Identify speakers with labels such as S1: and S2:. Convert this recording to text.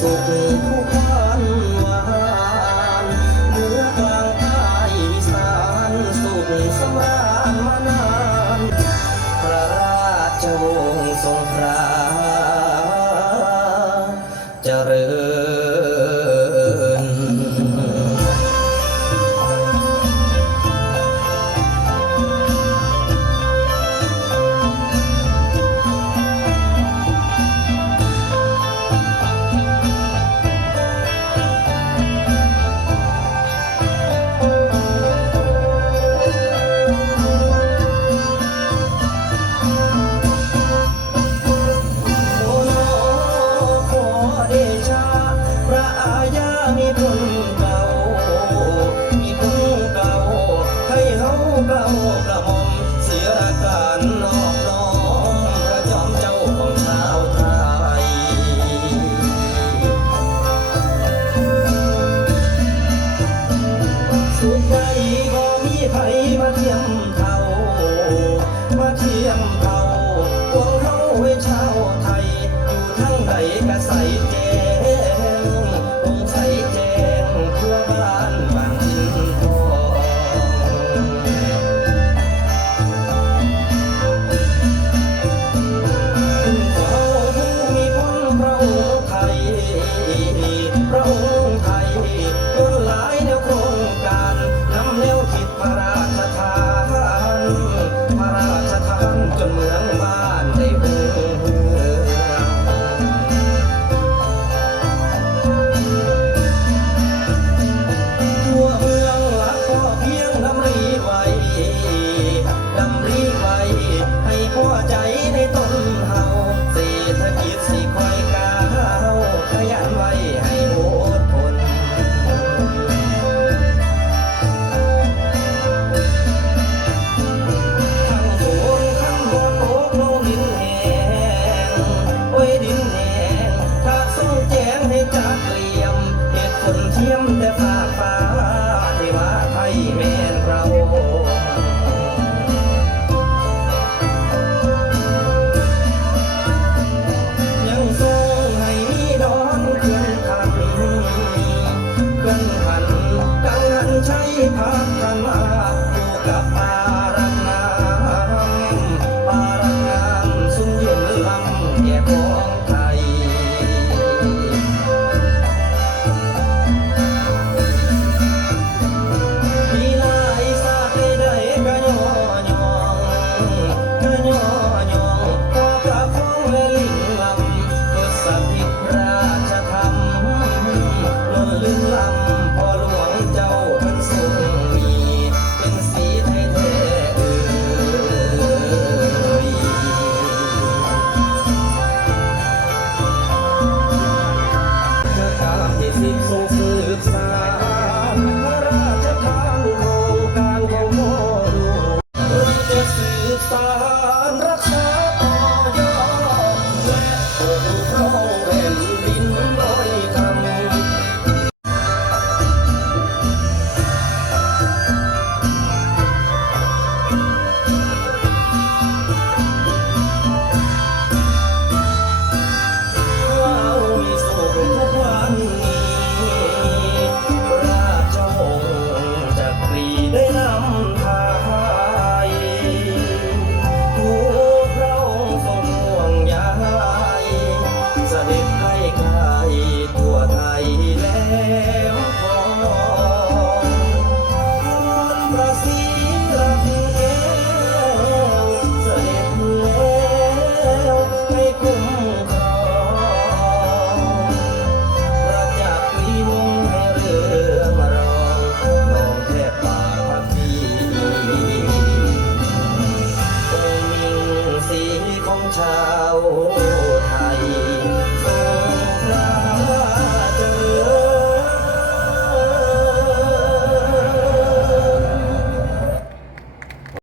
S1: สุขทุกวันวานเหนือกลางใต้สานสุขสาญมานาพระราชวงศ์ทรงพระเจร กระหม่อมเสียการนอบน้อมพระจอมเจ้าของชาวไทยสุดใจบ่มีไผมาเทียมเท่า มาเทียมเท่าพวกเขาไว้ชาวไทย อยู่ทั้งใดก็ใส่แจ้ จนเมืองมา เยี่ยมแต่ฝากฟ้าเทวาไทยแม่นเราใช้พักกันมาอยู่กับ